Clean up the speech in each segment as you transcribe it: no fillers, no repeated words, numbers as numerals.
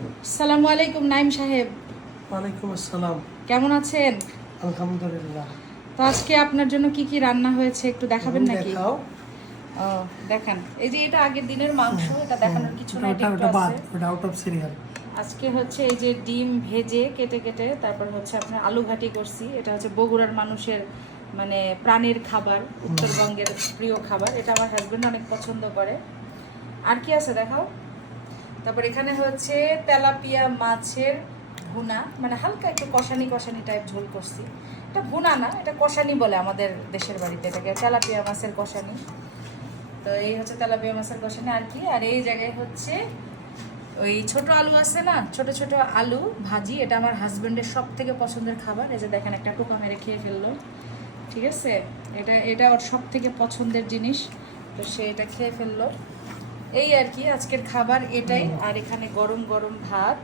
আসসালামু আলাইকুম নাইম সাহেব। ওয়ালাইকুম আসসালাম। কেমন আছেন? আলহামদুলিল্লাহ। তো আজকে আপনার জন্য কি কি রান্না হয়েছে একটু দেখাবেন নাকি? দেখাও। ও দেখান। এই যে এটা আগের দিনের মাংস, এটা দেখানোর কিছু নাই, এটা একটু আছে। ওটা আউট অফ সিরিয়াল। আজকে হচ্ছে এই যে ডিম ভেজে কেটে কেটে তারপর হচ্ছে আপনার আলু ঘাটি করছি। এটা হচ্ছে বগুড়ার মানুষের মানে প্রাণের খাবার, উত্তরবঙ্গের প্রিয় খাবার। এটা আমার হাজবেন্ড অনেক পছন্দ করে। আর কি আছে দেখাও। তারপর এখানে হচ্ছে তেলাপিয়া মাছের ভুনা, মানে হালকা একটু কষানি কষানি টাইপ ঝোল করছি। এটা ভুনা না, এটা কষানি বলে আমাদের দেশের বাড়িতে, এটাকে তেলাপিয়া মাছের কষানি। তো এই হচ্ছে তেলাপিয়া মাছের কষানি। আর কি, আর এই জায়গায় হচ্ছে ওই ছোট আলু আছে না, ছোট ছোট আলু ভাজি। এটা আমার হাজবেন্ডের সব থেকে পছন্দের খাবার। এই যে দেখেন একটা টোকা মেরে খেয়ে ফেললো, ঠিক আছে। এটা এটা ওর সব থেকে পছন্দের জিনিস, তো সে এটা খেয়ে ফেললো। এই আর কি আজকের খাবার এটাই। আর এখানে গরম গরম ভাত,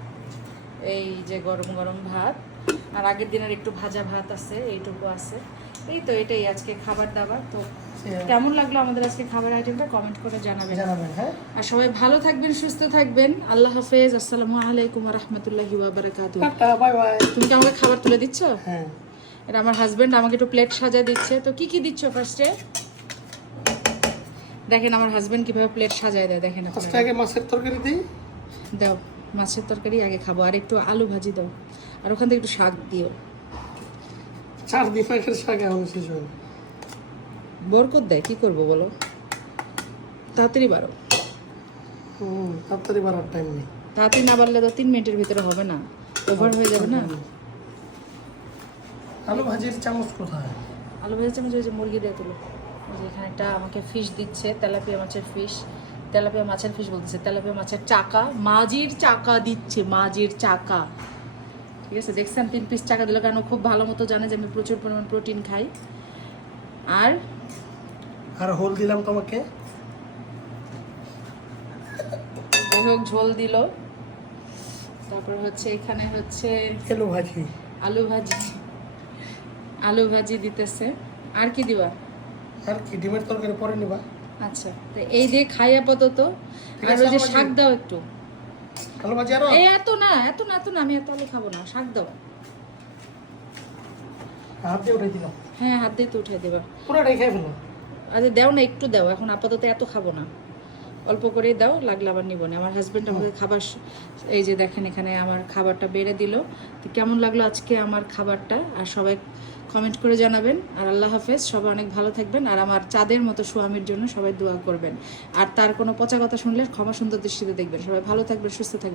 এই যে গরম গরম ভাত, আর আগের দিনের একটু ভাজা ভাত আছে, এইটুকু আছে। এই তো এটাই আজকে খাবার দাবার। তো কেমন লাগলো আমাদের আজকে খাবার আইটেমটা কমেন্ট করে জানাবেন। হ্যাঁ, আর সবাই ভালো থাকবেন, সুস্থ থাকবেন। আল্লাহ হাফেজ। আসসালামু আলাইকুম ওয়া রাহমাতুল্লাহি ওয়া বারাকাতুহু। Tata, bye bye. তুমি কি আমাকে খাবার তুলে দিচ্ছ? হ্যাঁ, এটা আমার হাজবেন্ড আমাকে একটু প্লেট সাজিয়ে দিচ্ছে। তো কি কি দিচ্ছ ফার্স্টে? দেখেন আমার হাজবেন্ড কিভাবে প্লেট সাজায় দেয়, দেখেন ফার্স্টে আপনারা। আগে মাছের তরকারি দিই। দাও, মাছের তরকারি আগে খাবো, আর একটু আলু ভাজি দাও, আর ওখান থেকে একটু শাক দিও। 4 দিন আগের শাক এখন শেষ হয়। বরকত দেয়, কি করবো বলো, তাড়াতাড়ি বাড়ো। তাড়াতাড়ি বাড়ার টাইম নেই। তাড়াতাড়ি না বাড়লে তো 3 মিনিটের ভিতরে হবে না, ওভার হয়ে যাবে না। আলু ভাজির চামচ কোথায়? আলু ভাজির চামচ ওই যে মুরগি দিয়ে তুলো। ওই যে এখানে একটা আমাকে ফিশ দিচ্ছে, তেলাপিয়া মাছের ফিশ। তেলাপিয়া মাছের ফিশ বলতেছে, তেলাপিয়া মাছের চাকা, মাঝির চাকা দিচ্ছে, মাঝির চাকা। ঠিক আছে, দেখছেন 3 পিস চাকা দিল, কারণ ও খুব ভালো মতো জানে যে আমি প্রচুর পরিমাণ প্রোটিন খাই। আর হোল দিলাম তোমাকে। যাই হোক ঝোল দিল। তারপর হচ্ছে এখানে হচ্ছে আলু ভাজি। আলু ভাজি, আলু ভাজি দিতেছে। আর কি দিবা? আর কি, ডিমের তরকারি পরে নিবা। আচ্ছা, তো এই দিয়ে খাই আপাতত। ঠিক আর আছে, ওই যে আলু ভাজি। শাক দাও একটু। আলু ভাজি আরো? এই এত না, এত না, এত না, আমি এত আলু খাবো না, শাক দাও। হাত দিয়ে উঠে দিলাম। হ্যাঁ, হাত দিয়ে তো উঠে দেবা। পুরোটাই খেয়ে ফেলো। আচ্ছা দাও না, একটু দাও, এখন আপাতত এত খাবো না, অল্প করেই দাও, লাগলে আবার নিব না। আমার হাজবেন্ড আমাকে খাবার, এই যে দেখেন এখানে আমার খাবারটা বেড়ে দিল। তো কেমন লাগলো আজকে আমার খাবারটা, আর সবাই কমেন্ট করে জানাবেন। আর আল্লাহ হাফেজ, সবাই অনেক ভালো থাকবেন। আর আমার চাঁদের মতো স্বামীর জন্য সবাই দোয়া করবেন। আর তার কোনো পচা কথা শুনলে ক্ষমা সুন্দর দৃষ্টিতে দেখবেন। সবাই ভালো থাকবেন, সুস্থ থাকবেন।